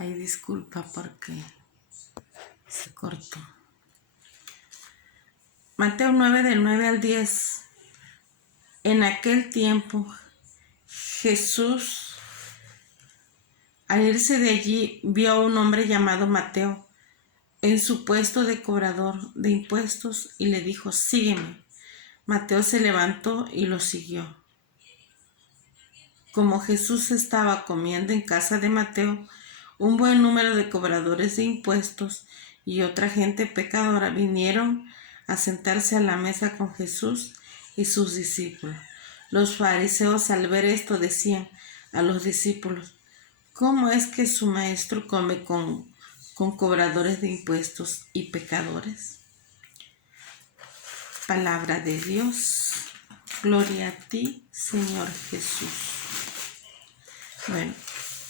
Ay, disculpa porque se cortó. Mateo 9, del 9 al 10. En aquel tiempo, Jesús, al irse de allí, vio a un hombre llamado Mateo en su puesto de cobrador de impuestos y le dijo: sígueme. Mateo se levantó y lo siguió. Como Jesús estaba comiendo en casa de Mateo, un buen número de cobradores de impuestos y otra gente pecadora vinieron a sentarse a la mesa con Jesús y sus discípulos. Los fariseos, al ver esto, decían a los discípulos: ¿cómo es que su maestro come con cobradores de impuestos y pecadores? Palabra de Dios. Gloria a ti, Señor Jesús. Bueno,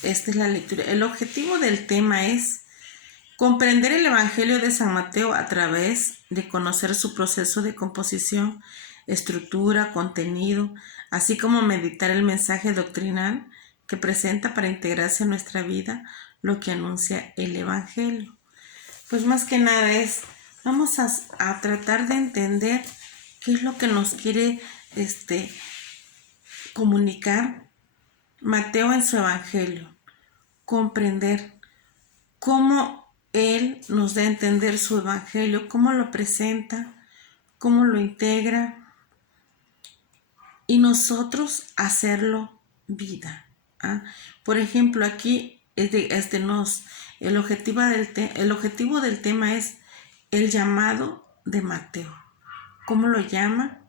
esta es la lectura. El objetivo del tema es comprender el Evangelio de San Mateo a través de conocer su proceso de composición, estructura, contenido, así como meditar el mensaje doctrinal que presenta para integrarse en nuestra vida lo que anuncia el Evangelio. Pues más que nada vamos a tratar de entender qué es lo que nos quiere comunicar Mateo en su Evangelio, comprender cómo él nos da a entender su Evangelio, cómo lo presenta, cómo lo integra y nosotros hacerlo vida. Por ejemplo, aquí el objetivo del tema es el llamado de Mateo. ¿Cómo lo llama?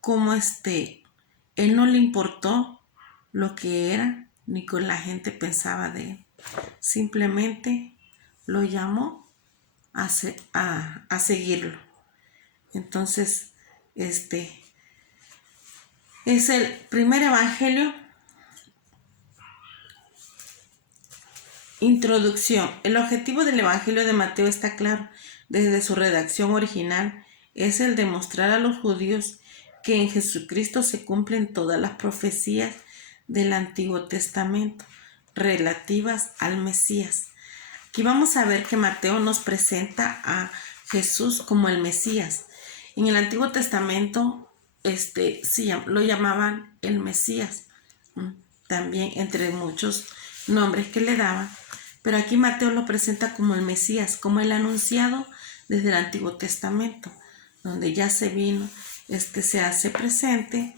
Cómo él no le importó lo que era ni con la gente pensaba de él. Simplemente lo llamó a seguirlo. Entonces, es el primer evangelio. Introducción. El objetivo del Evangelio de Mateo está claro. Desde su redacción original es el de mostrar a los judíos que en Jesucristo se cumplen todas las profecías del Antiguo Testamento relativas al Mesías. Aquí vamos a ver que Mateo nos presenta a Jesús como el Mesías. En el Antiguo Testamento lo llamaban el Mesías, también entre muchos nombres que le daban, pero aquí Mateo lo presenta como el Mesías, como el anunciado desde el Antiguo Testamento, donde ya se vino, se hace presente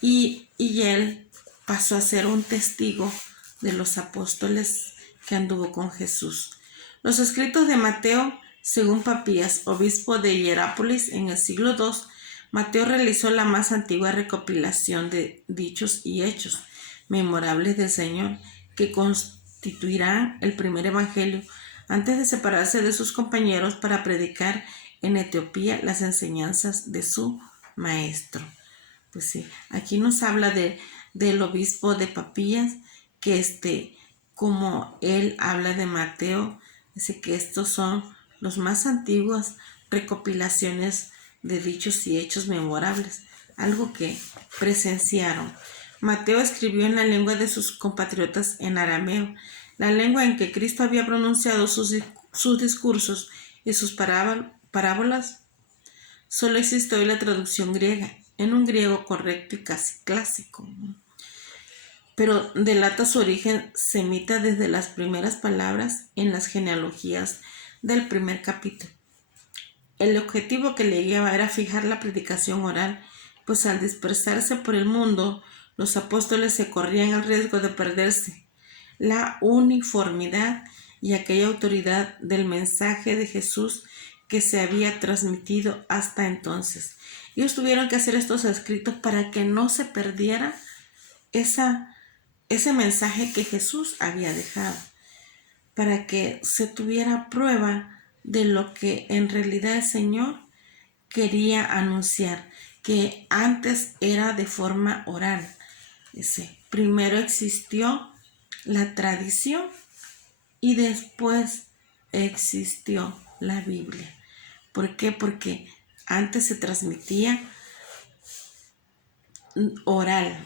y él pasó a ser un testigo de los apóstoles que anduvo con Jesús. Los escritos de Mateo, según Papías, obispo de Hierápolis en el siglo II, Mateo realizó la más antigua recopilación de dichos y hechos memorables del Señor que constituirán el primer evangelio antes de separarse de sus compañeros para predicar en Etiopía las enseñanzas de su maestro. Pues sí, aquí nos habla del obispo de Papías, que como él habla de Mateo, dice que estos son los más antiguas recopilaciones de dichos y hechos memorables, algo que presenciaron. Mateo escribió en la lengua de sus compatriotas, en arameo, la lengua en que Cristo había pronunciado sus discursos y sus parábolas. Solo existe hoy la traducción griega, en un griego correcto y casi clásico, pero delata su origen semita desde las primeras palabras en las genealogías del primer capítulo. El objetivo que le guiaba era fijar la predicación oral, pues al dispersarse por el mundo, los apóstoles se corrían el riesgo de perderse la uniformidad y aquella autoridad del mensaje de Jesús que se había transmitido hasta entonces. Ellos tuvieron que hacer estos escritos para que no se perdiera ese mensaje que Jesús había dejado, para que se tuviera prueba de lo que en realidad el Señor quería anunciar, que antes era de forma oral. Primero existió la tradición y después existió la Biblia. ¿Por qué? Porque antes se transmitía oral.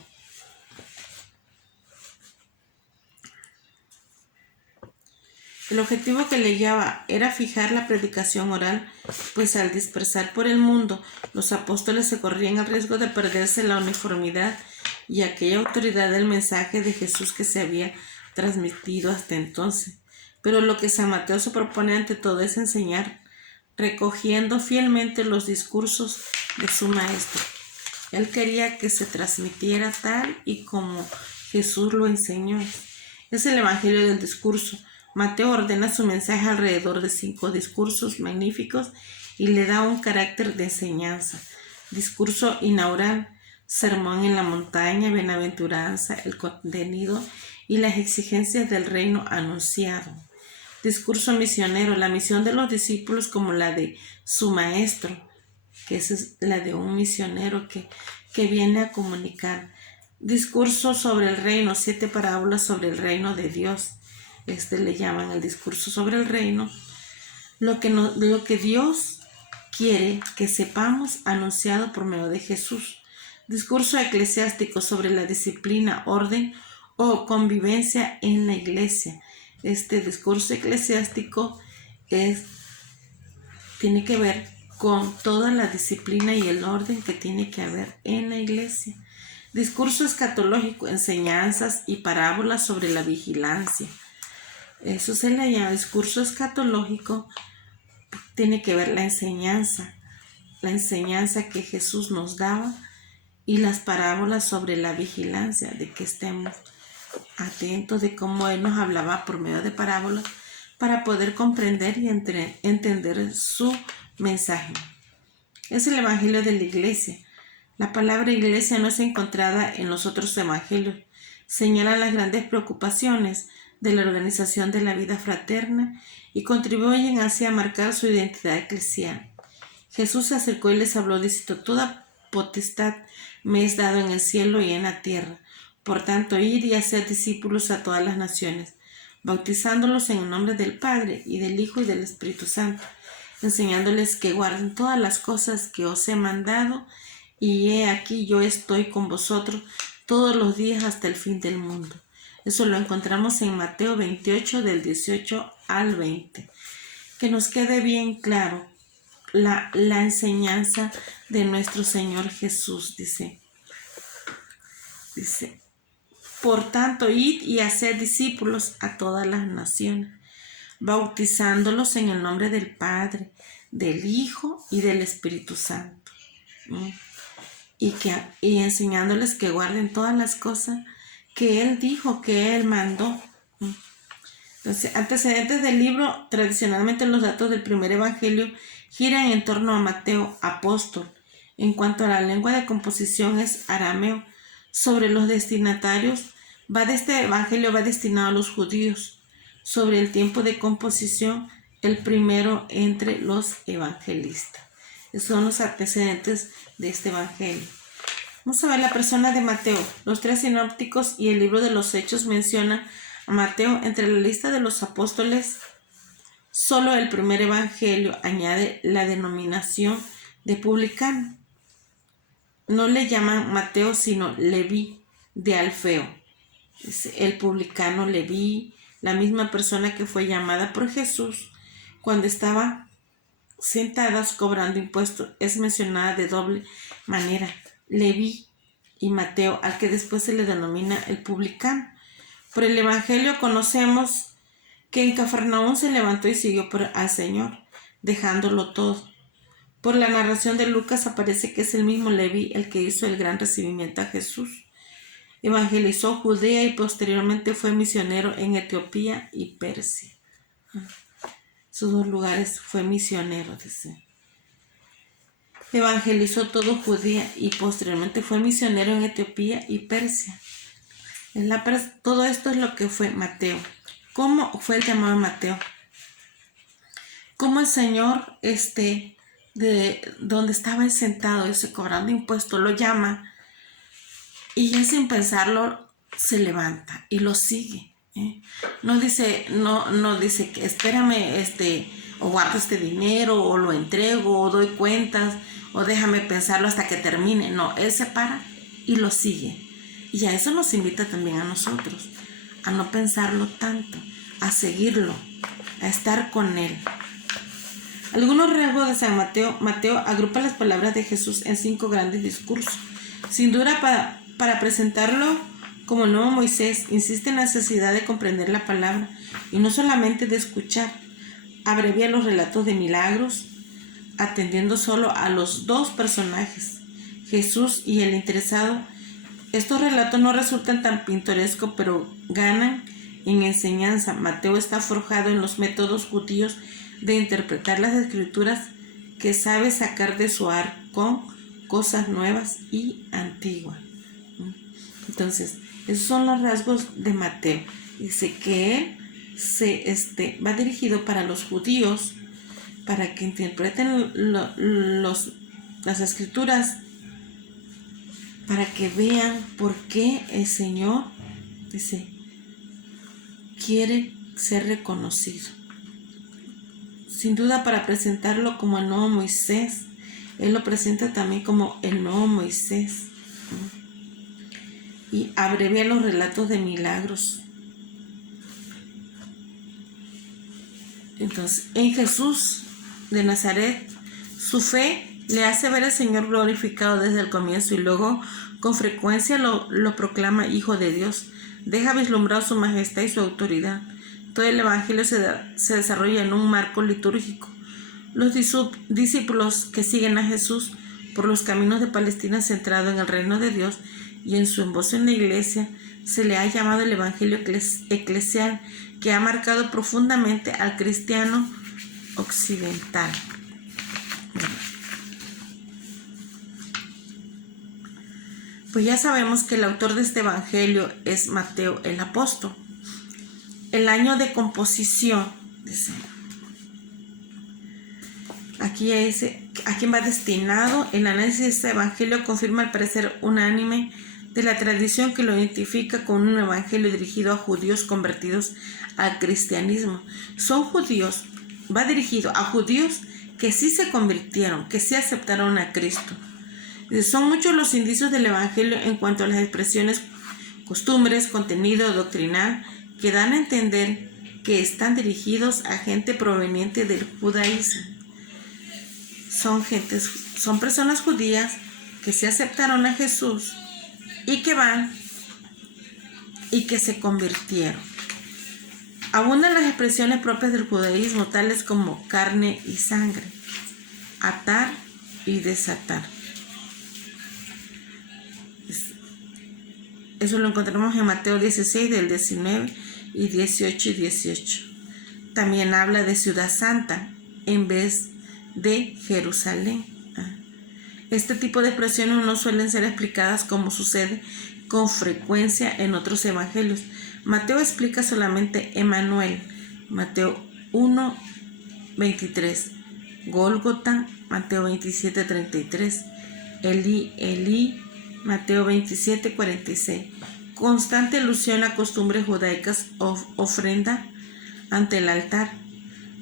El objetivo que le guiaba era fijar la predicación oral, pues al dispersar por el mundo, los apóstoles se corrían el riesgo de perderse la uniformidad y aquella autoridad del mensaje de Jesús que se había transmitido hasta entonces. Pero lo que San Mateo se propone ante todo es enseñar, recogiendo fielmente los discursos de su maestro. Él quería que se transmitiera tal y como Jesús lo enseñó. Es el Evangelio del discurso. Mateo ordena su mensaje alrededor de 5 discursos magníficos y le da un carácter de enseñanza. Discurso inaugural, sermón en la montaña, bienaventuranza, el contenido y las exigencias del reino anunciado. Discurso misionero, la misión de los discípulos como la de su maestro, que esa es la de un misionero que viene a comunicar. Discurso sobre el reino, 7 parábolas sobre el reino de Dios. Le llaman el discurso sobre el reino. Lo que Dios quiere que sepamos anunciado por medio de Jesús. Discurso eclesiástico sobre la disciplina, orden o convivencia en la iglesia. Este discurso eclesiástico tiene que ver con toda la disciplina y el orden que tiene que haber en la iglesia. Discurso escatológico, enseñanzas y parábolas sobre la vigilancia. Eso se le llama discurso escatológico. Tiene que ver la enseñanza que Jesús nos daba, y las parábolas sobre la vigilancia, de que estemos atentos de cómo Él nos hablaba por medio de parábolas para poder comprender y entender su mensaje. Es el Evangelio de la Iglesia. La palabra iglesia no es encontrada en los otros evangelios. Señala las grandes preocupaciones de la organización de la vida fraterna y contribuyen así a marcar su identidad eclesial. Jesús se acercó y les habló diciendo: toda potestad me es dado en el cielo y en la tierra. Por tanto, id y haced discípulos a todas las naciones, bautizándolos en el nombre del Padre y del Hijo y del Espíritu Santo, enseñándoles que guarden todas las cosas que os he mandado, y he aquí yo estoy con vosotros todos los días hasta el fin del mundo. Eso lo encontramos en Mateo 28, del 18 al 20. Que nos quede bien claro la enseñanza de nuestro Señor Jesús. Dice, por tanto, id y haced discípulos a todas las naciones, bautizándolos en el nombre del Padre, del Hijo y del Espíritu Santo. Y enseñándoles que guarden todas las cosas que Él dijo, que Él mandó. Entonces, antecedentes del libro. Tradicionalmente los datos del primer evangelio giran en torno a Mateo, apóstol. En cuanto a la lengua de composición es arameo. Sobre los destinatarios, este evangelio va destinado a los judíos. Sobre el tiempo de composición, el primero entre los evangelistas. Esos son los antecedentes de este evangelio. Vamos a ver la persona de Mateo. Los 3 sinópticos y el libro de los Hechos mencionan a Mateo entre la lista de los apóstoles. Solo el primer evangelio añade la denominación de publicano. No le llaman Mateo, sino Leví de Alfeo. Es el publicano Leví, la misma persona que fue llamada por Jesús cuando estaba sentadas cobrando impuestos. Es mencionada de doble manera, Leví y Mateo, al que después se le denomina el publicano. Por el evangelio conocemos que en Cafarnaúm se levantó y siguió al Señor, dejándolo todo. Por la narración de Lucas aparece que es el mismo Leví el que hizo el gran recibimiento a Jesús. Evangelizó Judea y posteriormente fue misionero en Etiopía y Persia. Esos 2 lugares fue misionero, dice. Evangelizó todo Judea y posteriormente fue misionero en Etiopía y Persia. Todo esto es lo que fue Mateo. ¿Cómo fue el llamado de Mateo? Cómo el Señor, de donde estaba sentado, cobrando impuestos, lo llama, y ya sin pensarlo se levanta y lo sigue. No dice que espérame, o guardo este dinero, o lo entrego, o doy cuentas, o déjame pensarlo hasta que termine. No, Él se para y lo sigue. Y a eso nos invita también a nosotros, a no pensarlo tanto, a seguirlo, a estar con Él. Algunos rasgos de San Mateo. Mateo agrupa las palabras de Jesús en 5 grandes discursos. Sin duda, para presentarlo como el nuevo Moisés, insiste en la necesidad de comprender la palabra y no solamente de escuchar. Abrevia los relatos de milagros, atendiendo solo a los 2 personajes, Jesús y el interesado. Estos relatos no resultan tan pintorescos, pero ganan en enseñanza. Mateo está forjado en los métodos judíos de interpretar las escrituras, que sabe sacar de su arcón cosas nuevas y antiguas. Entonces, esos son los rasgos de Mateo. Dice que él va dirigido para los judíos, para que interpreten las escrituras, para que vean por qué el Señor, dice, quiere ser reconocido. Sin duda, para presentarlo como el nuevo Moisés, Él lo presenta también como el nuevo Moisés. Y abrevia los relatos de milagros. Entonces, en Jesús de Nazaret, su fe le hace ver al Señor glorificado desde el comienzo y luego con frecuencia lo proclama Hijo de Dios. Deja vislumbrar su majestad y su autoridad. Todo el Evangelio se desarrolla en un marco litúrgico. Los discípulos que siguen a Jesús por los caminos de Palestina centrado en el reino de Dios y en su embozo en la iglesia, se le ha llamado el Evangelio eclesial, que ha marcado profundamente al cristiano occidental. Pues ya sabemos que el autor de este Evangelio es Mateo el apóstol. El año de composición, dice, aquí dice a quién va destinado. El análisis de este Evangelio confirma el parecer unánime de la tradición que lo identifica con un evangelio dirigido a judíos convertidos al cristianismo. Son judíos, va dirigido a judíos que sí se convirtieron, que sí aceptaron a Cristo. Son muchos los indicios del evangelio en cuanto a las expresiones, costumbres, contenido doctrinal que dan a entender que están dirigidos a gente proveniente del judaísmo. Son personas judías que se aceptaron a Jesús y que van y que se convirtieron. Abundan las expresiones propias del judaísmo, tales como carne y sangre, atar y desatar. Eso lo encontramos en Mateo 16, del 19 y 18 y 18. También habla de ciudad santa en vez de Jerusalén. Este tipo de expresiones no suelen ser explicadas como sucede con frecuencia en otros evangelios. Mateo explica solamente Emmanuel, Mateo 1, 23, Gólgota, Mateo 27, 33, Elí, Elí, Mateo 27, 46. Constante alusión a costumbres judaicas, ofrenda ante el altar,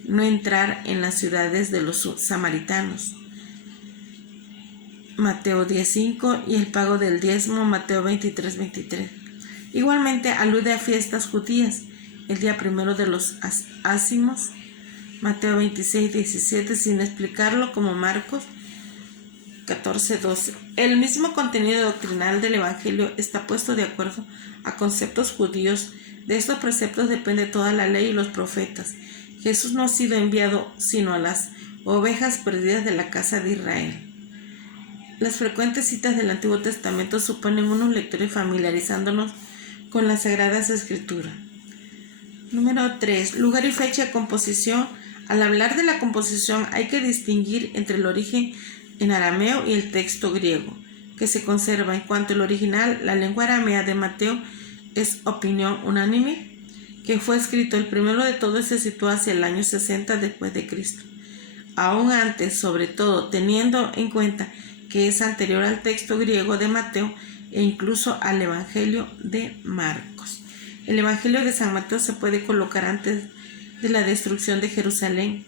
no entrar en las ciudades de los samaritanos, Mateo 10:5, y el pago del diezmo, Mateo 23:23. Igualmente alude a fiestas judías, el día primero de los ácimos, Mateo 26:17, sin explicarlo como Marcos 14:12. El mismo contenido doctrinal del Evangelio está puesto de acuerdo a conceptos judíos. De estos preceptos depende toda la ley y los profetas. Jesús no ha sido enviado sino a las ovejas perdidas de la casa de Israel. Las frecuentes citas del Antiguo Testamento suponen unos lectores familiarizándonos con las Sagradas Escrituras. Número 3. Lugar y fecha de composición. Al hablar de la composición hay que distinguir entre el origen en arameo y el texto griego, que se conserva. En cuanto al original, la lengua aramea de Mateo es opinión unánime que fue escrito el primero de todos, se sitúa hacia el año 60 después de Cristo. Aún antes, sobre todo, teniendo en cuenta que es anterior al texto griego de Mateo e incluso al Evangelio de Marcos. El Evangelio de San Mateo se puede colocar antes de la destrucción de Jerusalén,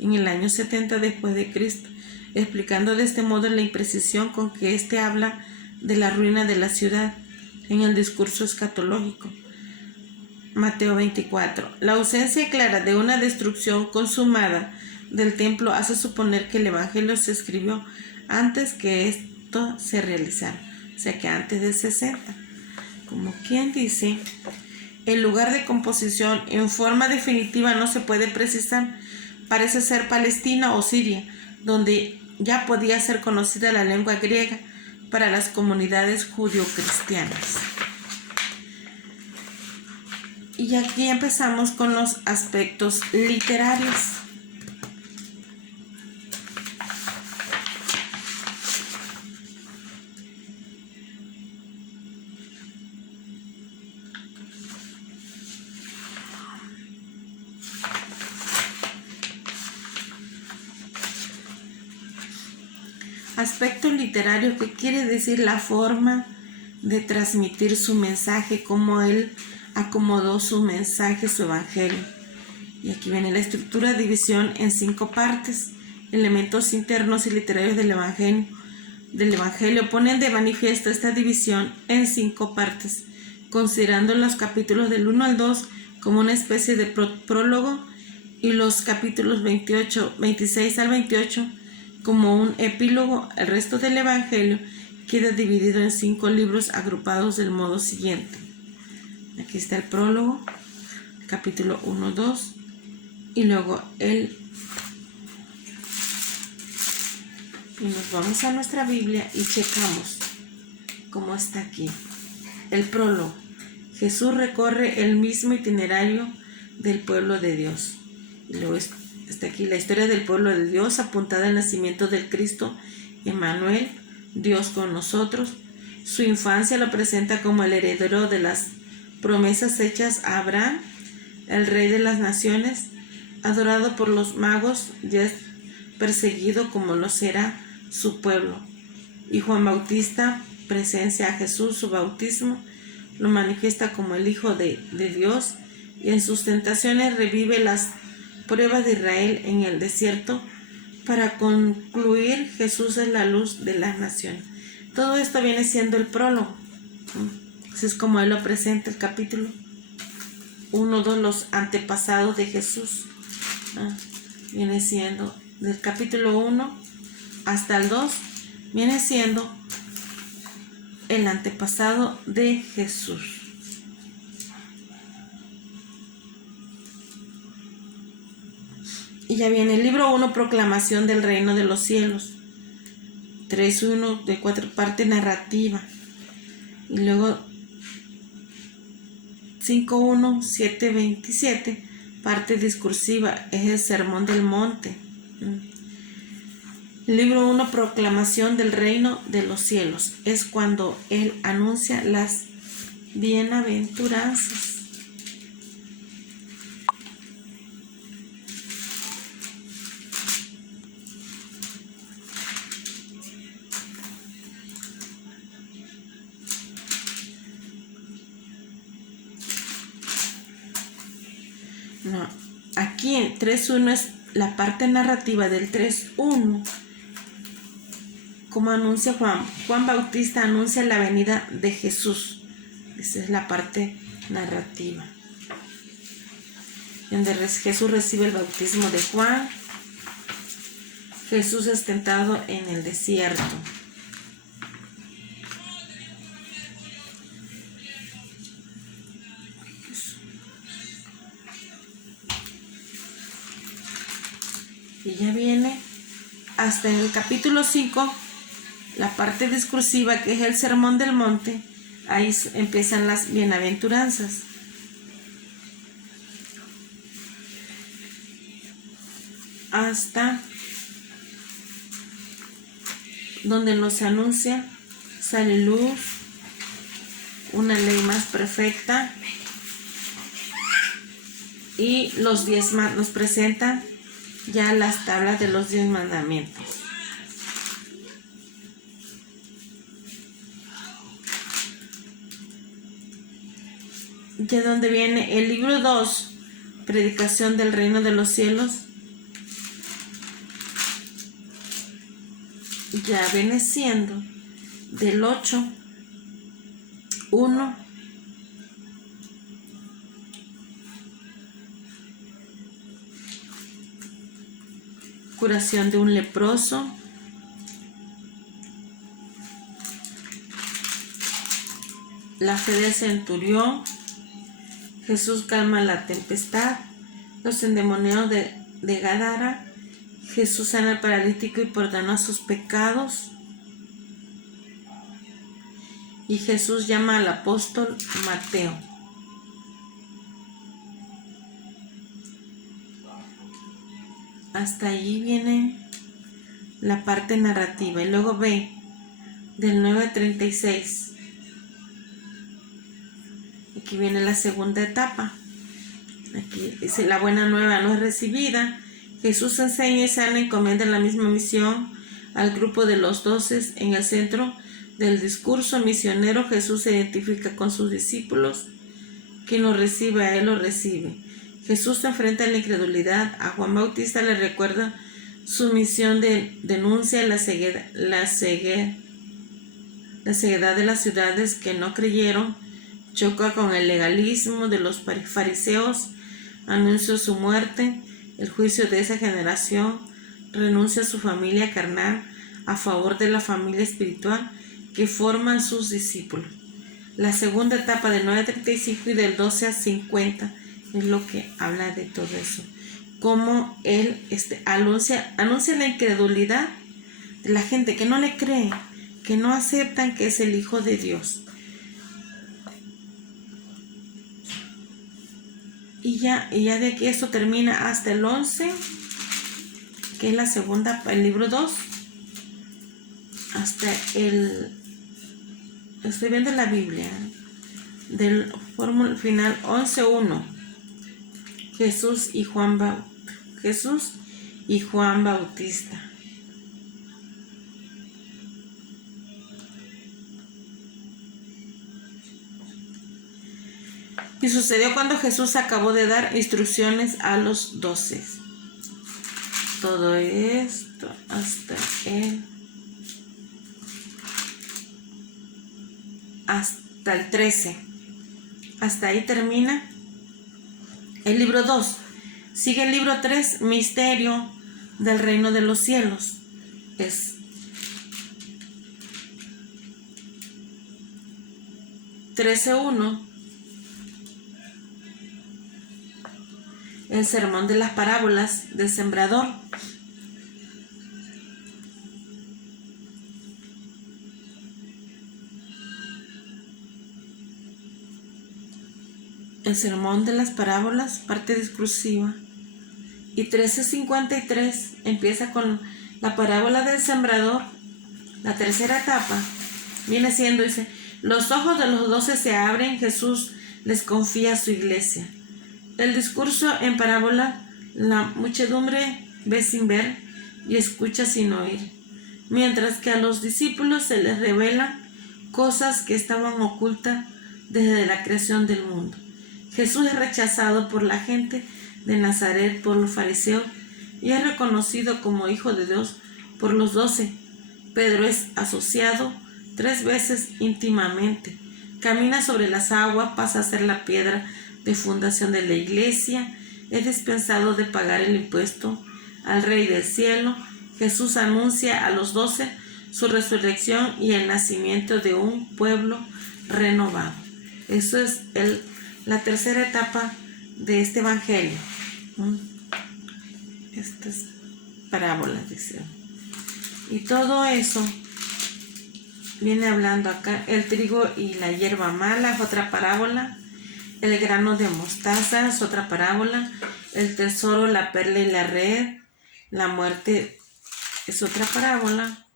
en el año 70 después de Cristo, explicando de este modo la imprecisión con que éste habla de la ruina de la ciudad en el discurso escatológico. Mateo 24. La ausencia clara de una destrucción consumada del templo hace suponer que el Evangelio se escribió antes que esto se realizara, o sea que antes del 60. Como quien dice, el lugar de composición en forma definitiva no se puede precisar. Parece ser Palestina o Siria, donde ya podía ser conocida la lengua griega para las comunidades judio-cristianas. Y aquí empezamos con los aspectos literarios. Aspecto literario, que quiere decir la forma de transmitir su mensaje, cómo él acomodó su mensaje, su evangelio. Y aquí viene la estructura, división en 5 partes. Elementos internos y literarios del evangelio ponen de manifiesto esta división en 5 partes, considerando los capítulos del 1 al 2 como una especie de prólogo y los capítulos 26 al 28 como un epílogo. El resto del evangelio queda dividido en 5 libros agrupados del modo siguiente. Aquí está el prólogo, capítulo 1, 2, y luego y nos vamos a nuestra Biblia y checamos cómo está aquí. El prólogo. Jesús recorre el mismo itinerario del pueblo de Dios. Y luego está aquí la historia del pueblo de Dios, apuntada al nacimiento del Cristo Emmanuel, Dios con nosotros. Su infancia lo presenta como el heredero de las promesas hechas a Abraham, el rey de las naciones, adorado por los magos, ya perseguido como lo será su pueblo. Y Juan Bautista presencia a Jesús, su bautismo, lo manifiesta como el Hijo de Dios, y en sus tentaciones revive las pruebas de Israel en el desierto. Para concluir, Jesús es la luz de las naciones. Todo esto viene siendo el prólogo. Así es como él lo presenta, el capítulo 1, 2, los antepasados de Jesús. Viene siendo del capítulo 1 hasta el 2, viene siendo el antepasado de Jesús. Y ya viene el libro 1, proclamación del reino de los cielos. 3.1 de 4 parte narrativa. Y luego 5.1, 7.27 parte discursiva, es el sermón del monte. El libro 1, proclamación del reino de los cielos, es cuando él anuncia las bienaventuranzas. No, aquí en 3.1 es la parte narrativa del 3.1. Como anuncia Juan Bautista anuncia la venida de Jesús. Esa es la parte narrativa, donde Jesús recibe el bautismo de Juan. Jesús es tentado en el desierto. Y ya viene hasta el capítulo 5, la parte discursiva, que es el sermón del monte. Ahí empiezan las bienaventuranzas. Hasta donde nos anuncia sale luz, una ley más perfecta, y los 10 nos presentan ya las tablas de los 10 mandamientos. Ya donde viene el libro 2, predicación del reino de los cielos, ya viene siendo del 8, 1 curación de un leproso, la fe del centurión, Jesús calma la tempestad, los endemoniados de Gadara, Jesús sana al paralítico y perdona sus pecados, y Jesús llama al apóstol Mateo. Hasta allí viene la parte narrativa. Y luego ve del 9 al 36. Aquí viene la segunda etapa. Aquí dice: la buena nueva no es recibida. Jesús enseña y sana, encomienda la misma misión al grupo de los 12. En el centro del discurso misionero, Jesús se identifica con sus discípulos. Quien lo recibe a él lo recibe. Jesús enfrenta la incredulidad. A Juan Bautista le recuerda su misión de denuncia la ceguedad de las ciudades que no creyeron. Choca con el legalismo de los fariseos. Anuncia su muerte, el juicio de esa generación. Renuncia a su familia carnal a favor de la familia espiritual que forman sus discípulos. La segunda etapa del 9 a 35 y del 12 a 50 es lo que habla de todo eso. Cómo él anuncia la incredulidad de la gente que no le cree, que no aceptan que es el Hijo de Dios. Y ya de aquí esto termina hasta el 11, que es la segunda, el libro 2, hasta estoy viendo la Biblia, del fórmula final 11:1. Jesús y Juan Bautista. Y sucedió cuando Jesús acabó de dar instrucciones a los 12. Todo esto hasta el 13. Hasta ahí termina el libro 2. Sigue el libro 3, misterio del reino de los cielos. Es 13:1. El sermón de las parábolas del sembrador. El sermón de las parábolas, parte discursiva. Y 13:53 empieza con la parábola del sembrador. La tercera etapa viene siendo, dice: los ojos de los 12 se abren, Jesús les confía a su iglesia. El discurso en parábola: la muchedumbre ve sin ver y escucha sin oír, mientras que a los discípulos se les revelan cosas que estaban ocultas desde la creación del mundo. Jesús es rechazado por la gente de Nazaret, por los fariseos, y es reconocido como Hijo de Dios por los 12. Pedro es asociado 3 veces íntimamente. Camina sobre las aguas, pasa a ser la piedra de fundación de la iglesia, es dispensado de pagar el impuesto al Rey del cielo. Jesús anuncia a los 12 su resurrección y el nacimiento de un pueblo renovado. Eso es la tercera etapa de este evangelio. Estas parábolas, dice. Y todo eso viene hablando acá. El trigo y la hierba mala es otra parábola. El grano de mostaza es otra parábola. El tesoro, la perla y la red. La muerte es otra parábola.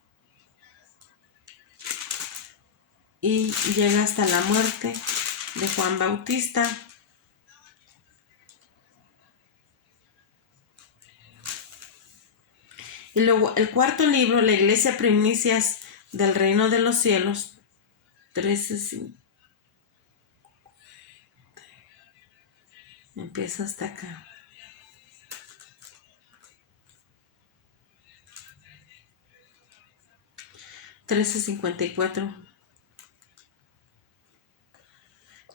Y llega hasta la muerte de Juan Bautista. Y luego el cuarto libro, la iglesia primicias del reino de los cielos, 13:5. Empieza hasta acá. $13.54.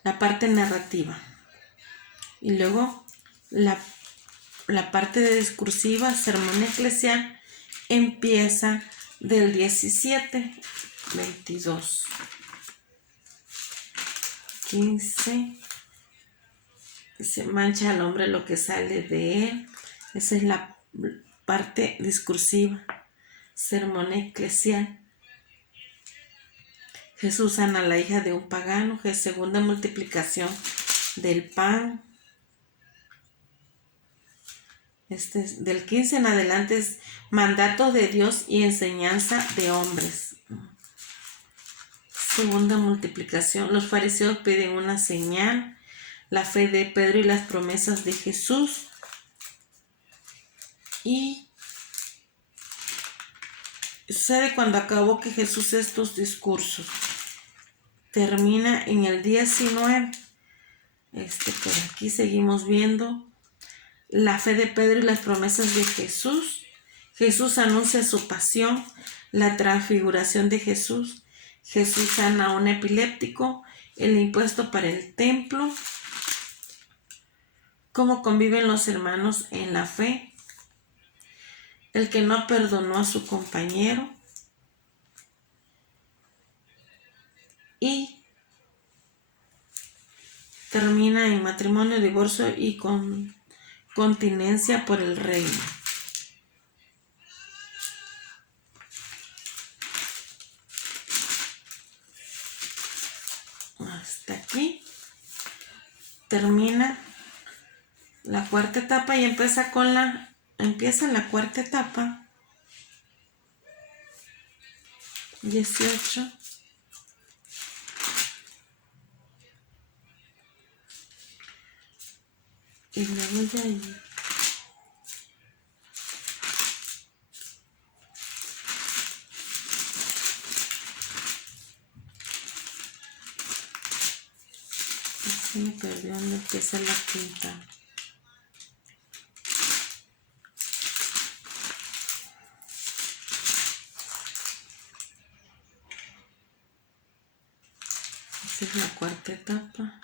La parte narrativa. Y luego la La parte de discursiva, sermón eclesial, empieza del 17, 22, 15. Se mancha al hombre lo que sale de él. Esa es la parte discursiva. Sermón eclesial. Jesús sana a la hija de un pagano. Segunda multiplicación del pan. Del 15 en adelante es mandato de Dios y enseñanza de hombres. Segunda multiplicación. Los fariseos piden una señal. La fe de Pedro y las promesas de Jesús. Y sucede cuando acabó que Jesús estos discursos. Termina en el 19. Por aquí seguimos viendo la fe de Pedro y las promesas de Jesús. Jesús anuncia su pasión, la transfiguración de Jesús. Jesús sana a un epiléptico, el impuesto para el templo. Cómo conviven los hermanos en la fe. El que no perdonó a su compañero. Y termina en matrimonio, divorcio y continencia por el reino. Hasta aquí termina la cuarta etapa y empieza la cuarta etapa. 18. Y luego de ahí se me perdió donde empieza la quinta. Esa es la cuarta etapa.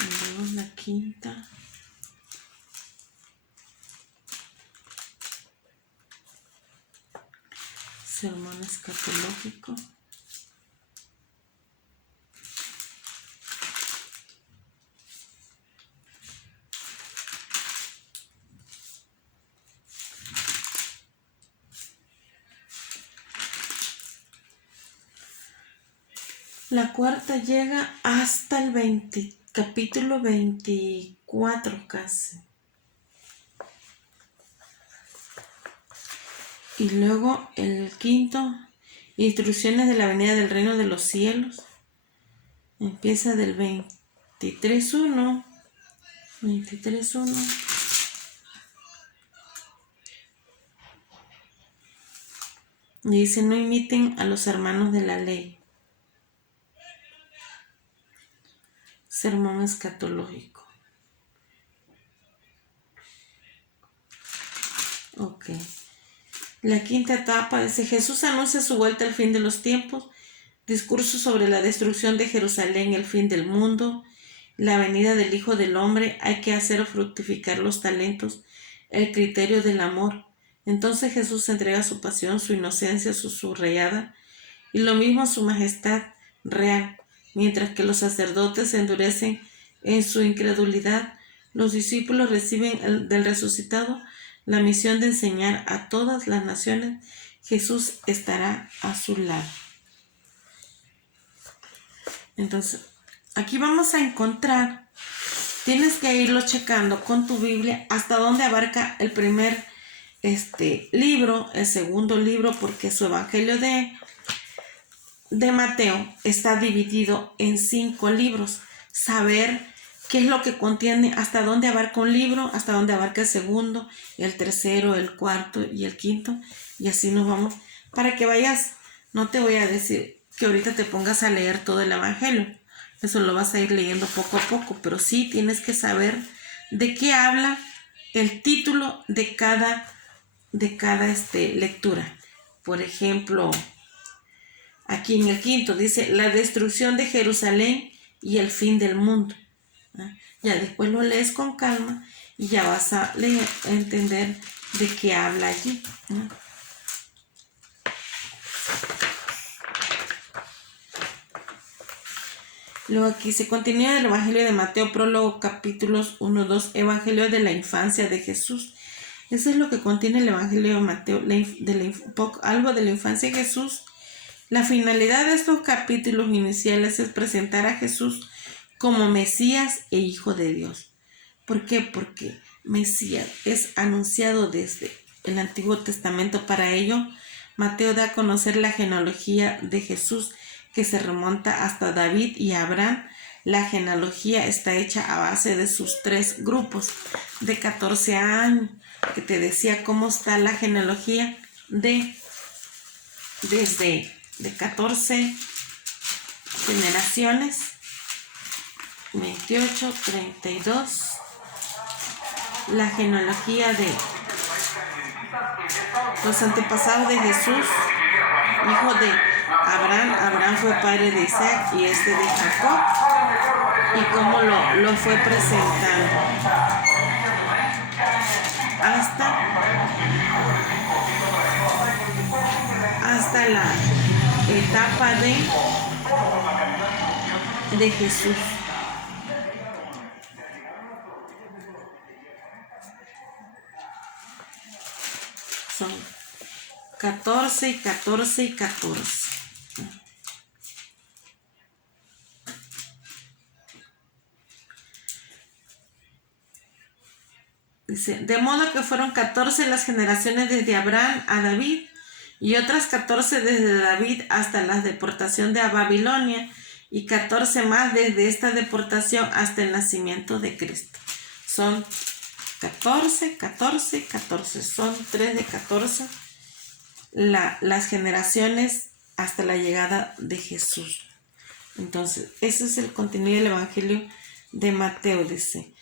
Y luego la quinta. Sermón escatológico. La cuarta llega hasta el capítulo 24 casi. Y luego el quinto, instrucciones de la venida del reino de los cielos. Empieza del 23.1. 23.1. Y dice, no imiten a los hermanos de la ley. Sermón escatológico. Ok. La quinta etapa dice, Jesús anuncia su vuelta al fin de los tiempos, discurso sobre la destrucción de Jerusalén, el fin del mundo, la venida del Hijo del Hombre, hay que hacer fructificar los talentos, el criterio del amor. Entonces Jesús entrega su pasión, su inocencia, su subrayada, y lo mismo su majestad real. Mientras que los sacerdotes se endurecen en su incredulidad, los discípulos reciben del resucitado la misión de enseñar a todas las naciones. Jesús estará a su lado. Entonces, aquí vamos a encontrar, tienes que irlo checando con tu Biblia hasta dónde abarca el primer libro, el segundo libro, porque su evangelio de Mateo está dividido en 5 libros. Saber qué es lo que contiene, hasta dónde abarca un libro, hasta dónde abarca el segundo, el tercero, el cuarto y el quinto, y así nos vamos, para que vayas. No te voy a decir que ahorita te pongas a leer todo el evangelio, eso lo vas a ir leyendo poco a poco, pero sí tienes que saber de qué habla el título de cada lectura. Por ejemplo, aquí en el quinto dice la destrucción de Jerusalén y el fin del mundo. Ya después lo lees con calma y ya vas a entender de qué habla allí, ¿no? Luego aquí se continúa el Evangelio de Mateo, prólogo, capítulos 1, 2, Evangelio de la infancia de Jesús. Eso es lo que contiene el Evangelio de Mateo, algo de la infancia de Jesús. La finalidad de estos capítulos iniciales es presentar a Jesús como Mesías e Hijo de Dios. ¿Por qué? Porque Mesías es anunciado desde el Antiguo Testamento. Para ello, Mateo da a conocer la genealogía de Jesús, que se remonta hasta David y Abraham. La genealogía está hecha a base de sus 3 grupos de 14 años, que te decía cómo está la genealogía de 14 generaciones, 28, 32, la genealogía de los antepasados de Jesús, hijo de Abraham. Abraham fue padre de Isaac y de Jacob, y cómo lo fue presentando hasta la etapa de Jesús. Son 14 y 14 y 14. Dice, de modo que fueron 14 las generaciones desde Abraham a David, y otras 14 desde David hasta la deportación de Babilonia, y 14 más desde esta deportación hasta el nacimiento de Cristo. Son 14, 14, 14. Son 3 de 14 las generaciones hasta la llegada de Jesús. Entonces, ese es el contenido del Evangelio de Mateo. Dice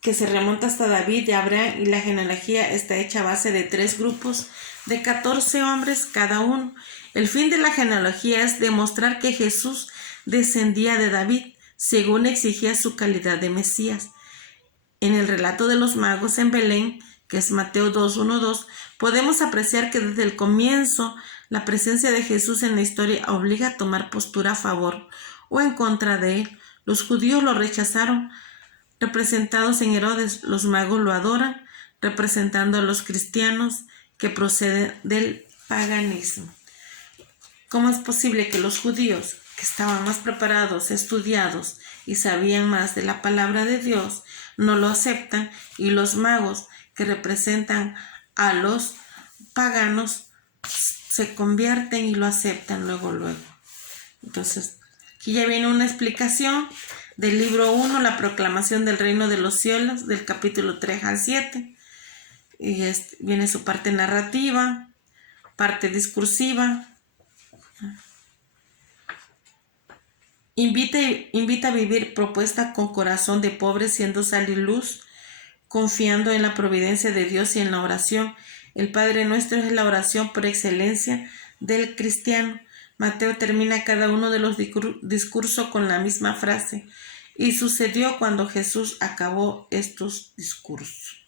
que se remonta hasta David y Abraham, y la genealogía está hecha a base de 3 grupos de 14 hombres cada uno. El fin de la genealogía es demostrar que Jesús descendía de David, según exigía su calidad de Mesías. En el relato de los magos en Belén, que es Mateo 2, 1, 2, podemos apreciar que desde el comienzo la presencia de Jesús en la historia obliga a tomar postura a favor o en contra de él. Los judíos lo rechazaron, representados en Herodes. Los magos lo adoran, representando a los cristianos que proceden del paganismo. ¿Cómo es posible que los judíos, que estaban más preparados, estudiados y sabían más de la palabra de Dios, no lo aceptan, y los magos, que representan a los paganos, se convierten y lo aceptan luego? Entonces, aquí ya viene una explicación del libro 1, la proclamación del reino de los cielos, del capítulo 3 al 7. Y viene su parte narrativa, parte discursiva. Invita a vivir propuesta con corazón de pobre, siendo sal y luz, confiando en la providencia de Dios y en la oración. El Padre Nuestro es la oración por excelencia del cristiano. Mateo termina cada uno de los discursos con la misma frase: y sucedió cuando Jesús acabó estos discursos.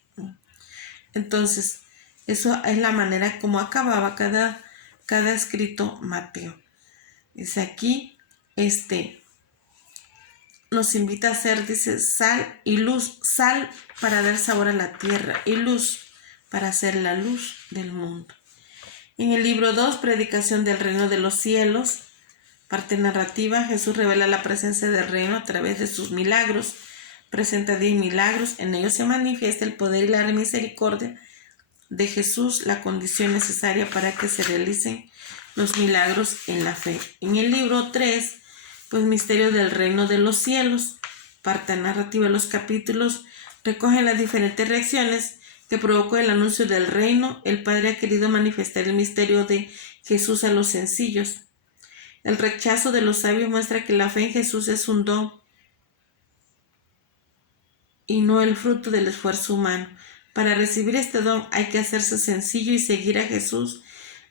Entonces, eso es la manera como acababa cada escrito Mateo. Dice aquí, nos invita a ser, dice, sal y luz. Sal para dar sabor a la tierra y luz para hacer la luz del mundo. En el libro 2, predicación del reino de los cielos, parte narrativa, Jesús revela la presencia del reino a través de sus milagros. Presenta 10 milagros. En ellos se manifiesta el poder y la misericordia de Jesús, la condición necesaria para que se realicen los milagros en la fe. En el libro 3, pues misterio del reino de los cielos, parte narrativa de los capítulos, recogen las diferentes reacciones que provocó el anuncio del reino. El Padre ha querido manifestar el misterio de Jesús a los sencillos. El rechazo de los sabios muestra que la fe en Jesús es un don y no el fruto del esfuerzo humano. Para recibir este don hay que hacerse sencillo y seguir a Jesús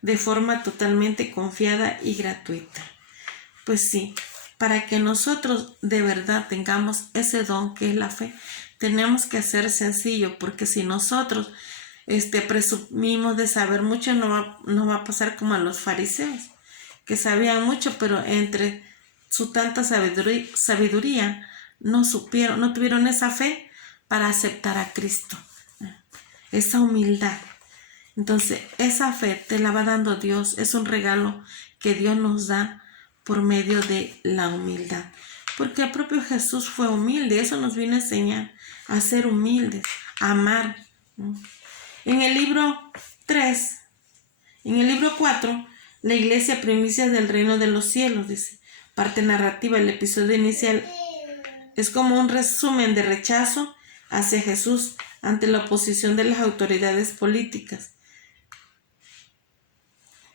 de forma totalmente confiada y gratuita. Pues sí, para que nosotros de verdad tengamos ese don que es la fe, tenemos que hacer sencillo, porque si nosotros presumimos de saber mucho, nos va a pasar como a los fariseos, que sabían mucho, pero entre su tanta sabiduría no tuvieron esa fe para aceptar a Cristo, esa humildad. Entonces, esa fe te la va dando Dios, es un regalo que Dios nos da por medio de la humildad. Porque el propio Jesús fue humilde, eso nos viene a enseñar a ser humildes, a amar. En el libro 4, la iglesia primicias del reino de los cielos, dice, parte narrativa, el episodio inicial es como un resumen de rechazo hacia Jesús ante la oposición de las autoridades políticas.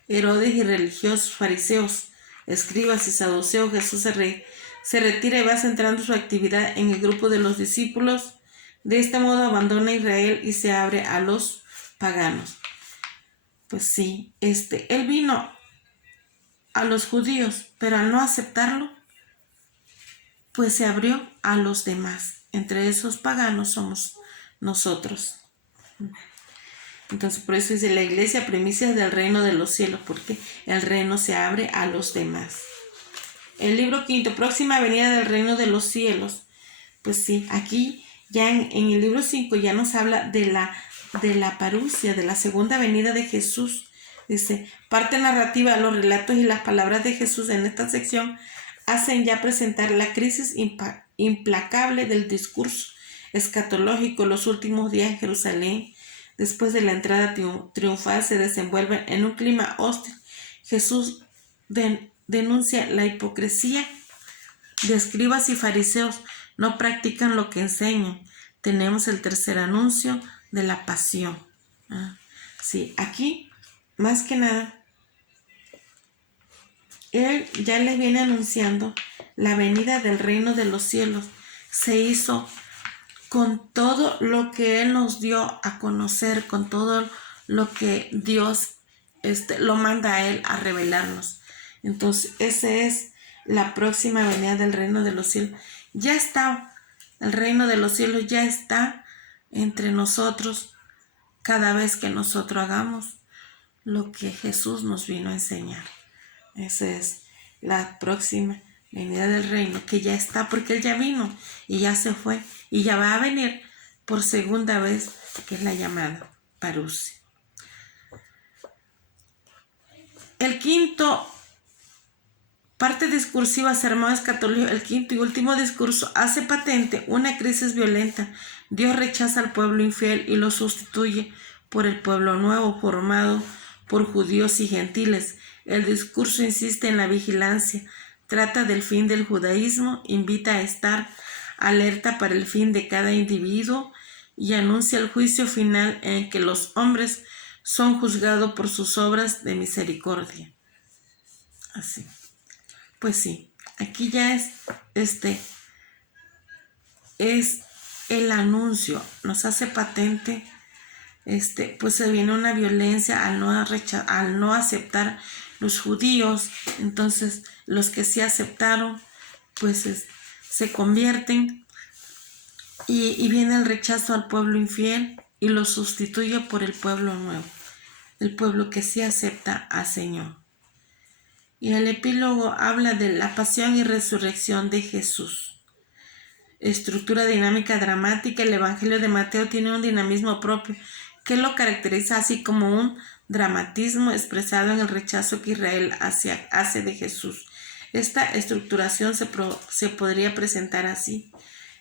Herodes y religiosos, fariseos, escribas y saduceos. Jesús se retira y va centrando su actividad en el grupo de los discípulos. De este modo abandona a Israel y se abre a los paganos. Pues sí, él vino a los judíos, pero al no aceptarlo, pues se abrió a los demás. Entre esos paganos somos nosotros. Entonces, por eso dice la iglesia primicias del reino de los cielos, porque el reino se abre a los demás. El libro 5, próxima venida del reino de los cielos. Pues sí, aquí ya en el libro 5 ya nos habla de la parusia, de la segunda venida de Jesús. Dice, parte narrativa, los relatos y las palabras de Jesús en esta sección hacen ya presentar la crisis implacable del discurso escatológico. Los últimos días en Jerusalén, después de la entrada triunfal, se desenvuelven en un clima hostil. Jesús denuncia la hipocresía de escribas y fariseos, no practican lo que enseñan. Tenemos el tercer anuncio de la pasión. Sí, aquí, más que nada, Él ya les viene anunciando la venida del reino de los cielos. Se hizo con todo lo que Él nos dio a conocer, con todo lo que Dios lo manda a Él a revelarnos. Entonces, esa es la próxima venida del reino de los cielos. Ya está, el reino de los cielos ya está entre nosotros cada vez que nosotros hagamos lo que Jesús nos vino a enseñar. Esa es la próxima venida del reino, que ya está, porque Él ya vino y ya se fue y ya va a venir por segunda vez, que es la llamada parusia. El quinto, parte discursiva, sermón escatológico, el quinto y último discurso hace patente una crisis violenta. Dios rechaza al pueblo infiel y lo sustituye por el pueblo nuevo, formado por judíos y gentiles. El discurso insiste en la vigilancia, trata del fin del judaísmo, invita a estar alerta para el fin de cada individuo y anuncia el juicio final en que los hombres son juzgados por sus obras de misericordia. Así. Pues sí, aquí ya es el anuncio, nos hace patente, pues se viene una violencia al no aceptar los judíos. Entonces los que sí aceptaron, pues se convierten y viene el rechazo al pueblo infiel y lo sustituye por el pueblo nuevo, el pueblo que sí acepta al Señor. Y el epílogo habla de la pasión y resurrección de Jesús. Estructura dinámica dramática. El Evangelio de Mateo tiene un dinamismo propio que lo caracteriza, así como un dramatismo expresado en el rechazo que Israel hace de Jesús. Esta estructuración se podría presentar así.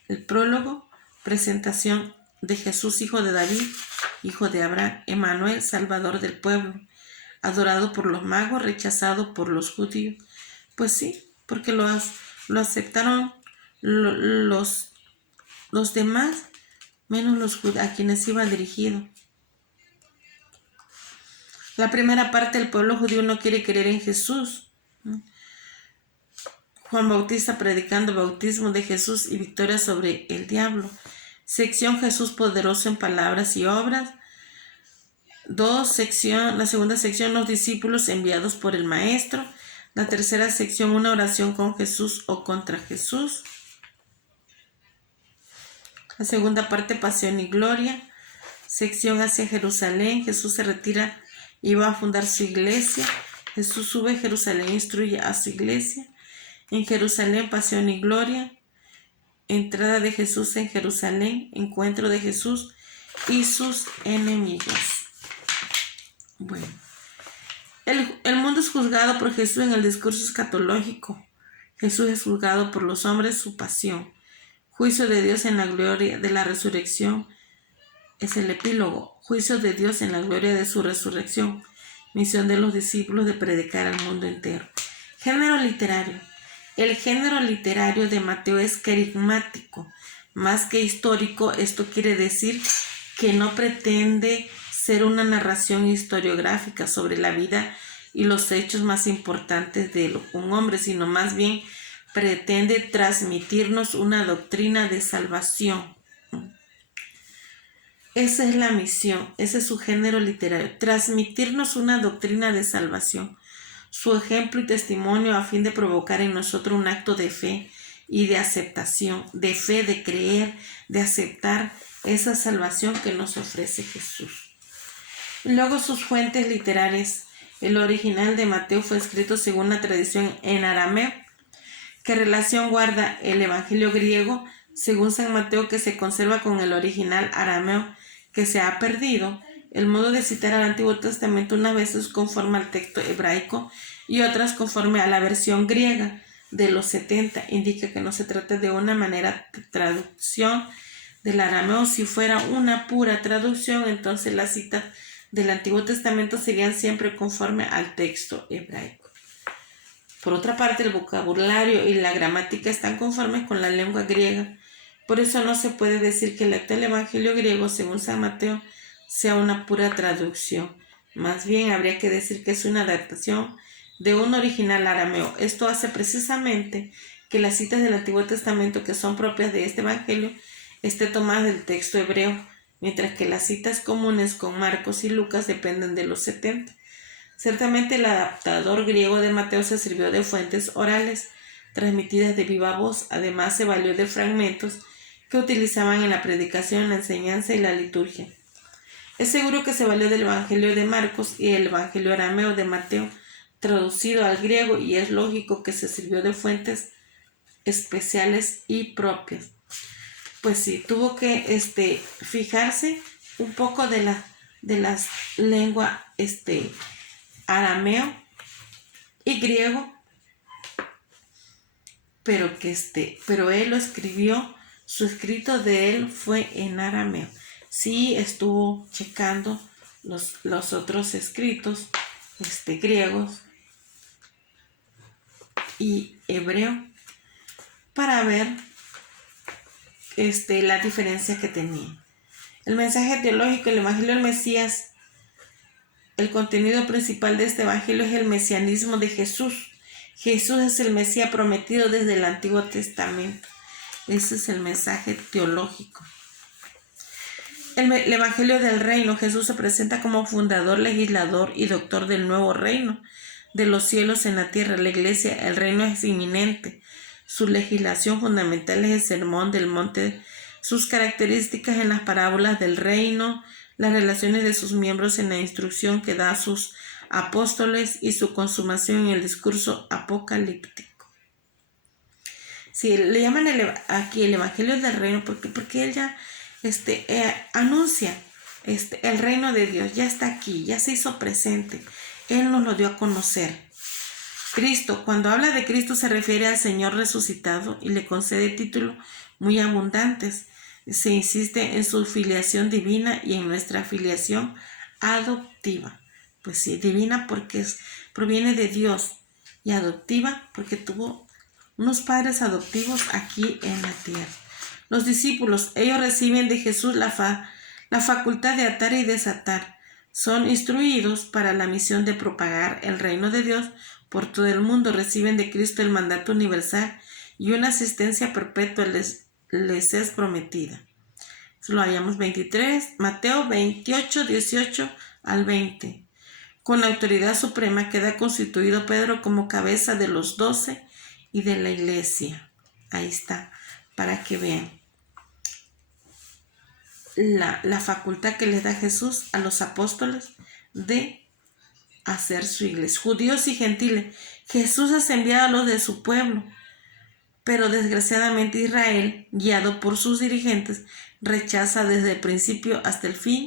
El prólogo, presentación de Jesús, hijo de David, hijo de Abraham, Emmanuel, salvador del pueblo, adorado por los magos, rechazado por los judíos. Pues sí, porque lo aceptaron los demás, menos los judíos, a quienes iba dirigido. La primera parte del pueblo judío no quiere creer en Jesús. Juan Bautista predicando el bautismo de Jesús y victoria sobre el diablo. Sección Jesús poderoso en palabras y obras. La segunda sección, los discípulos enviados por el Maestro. La tercera sección, una oración con Jesús o contra Jesús. La segunda parte, pasión y gloria. Sección hacia Jerusalén. Jesús se retira y va a fundar su iglesia. Jesús sube a Jerusalén e instruye a su iglesia. En Jerusalén, pasión y gloria. Entrada de Jesús en Jerusalén. Encuentro de Jesús y sus enemigos. Bueno. El mundo es juzgado por Jesús en el discurso escatológico. Jesús es juzgado por los hombres, su pasión. Juicio de Dios en la gloria de la resurrección es el epílogo. Juicio de Dios en la gloria de su resurrección. Misión de los discípulos de predicar al mundo entero. Género literario. El género literario de Mateo es carismático, más que histórico. Esto quiere decir que no pretende ser una narración historiográfica sobre la vida y los hechos más importantes de un hombre, sino más bien pretende transmitirnos una doctrina de salvación. Esa es la misión, ese es su género literario, transmitirnos una doctrina de salvación, su ejemplo y testimonio a fin de provocar en nosotros un acto de fe y de aceptación, de fe, de creer, de aceptar esa salvación que nos ofrece Jesús. Luego sus fuentes literarias. El original de Mateo fue escrito según la tradición en arameo. ¿Qué relación guarda el evangelio griego según San Mateo que se conserva con el original arameo que se ha perdido? El modo de citar al Antiguo Testamento unas veces conforme al texto hebraico y otras conforme a la versión griega de los 70. Indica que no se trata de una manera de traducción del arameo. Si fuera una pura traducción, entonces las citas del Antiguo Testamento serían siempre conforme al texto hebraico. Por otra parte, el vocabulario y la gramática están conformes con la lengua griega. Por eso no se puede decir que el actual evangelio griego, según San Mateo, sea una pura traducción. Más bien habría que decir que es una adaptación de un original arameo. Esto hace precisamente que las citas del Antiguo Testamento que son propias de este evangelio estén tomadas del texto hebreo, mientras que las citas comunes con Marcos y Lucas dependen de los 70. Ciertamente el adaptador griego de Mateo se sirvió de fuentes orales transmitidas de viva voz. Además se valió de fragmentos que utilizaban en la predicación, la enseñanza y la liturgia. Es seguro que se valió del evangelio de Marcos y el evangelio arameo de Mateo traducido al griego, y es lógico que se sirvió de fuentes especiales y propias. Pues sí, tuvo que fijarse un poco de las lenguas arameo y griego, pero él lo escribió, su escrito de él fue en arameo. Sí estuvo checando los otros escritos griegos y hebreo para ver la diferencia que tenía. El mensaje teológico, el evangelio del Mesías, el contenido principal de este evangelio es el mesianismo de Jesús. Jesús es el Mesías prometido desde el Antiguo Testamento. Ese es el mensaje teológico. El evangelio del reino. Jesús se presenta como fundador, legislador y doctor del nuevo reino de los cielos en la tierra. La iglesia, el reino es inminente. Su legislación fundamental es el sermón del monte, sus características en las parábolas del reino, las relaciones de sus miembros en la instrucción que da a sus apóstoles y su consumación en el discurso apocalíptico. Sí, le llaman aquí el evangelio del reino porque él ya anuncia el reino de Dios, ya está aquí, ya se hizo presente, él nos lo dio a conocer. Cristo, cuando habla de Cristo se refiere al Señor resucitado y le concede títulos muy abundantes. Se insiste en su filiación divina y en nuestra filiación adoptiva. Pues sí, divina porque proviene de Dios, y adoptiva porque tuvo unos padres adoptivos aquí en la tierra. Los discípulos, ellos reciben de Jesús la facultad de atar y desatar. Son instruidos para la misión de propagar el reino de Dios por todo el mundo. Reciben de Cristo el mandato universal y una asistencia perpetua les es prometida. Eso lo hallamos Mateo 28, 18 al 20. Con la autoridad suprema queda constituido Pedro como cabeza de los 12 y de la iglesia. Ahí está, para que vean la facultad que le da Jesús a los apóstoles de hacer su iglesia. Judíos y gentiles. Jesús es enviado a los de su pueblo, pero desgraciadamente Israel, guiado por sus dirigentes, rechaza desde el principio hasta el fin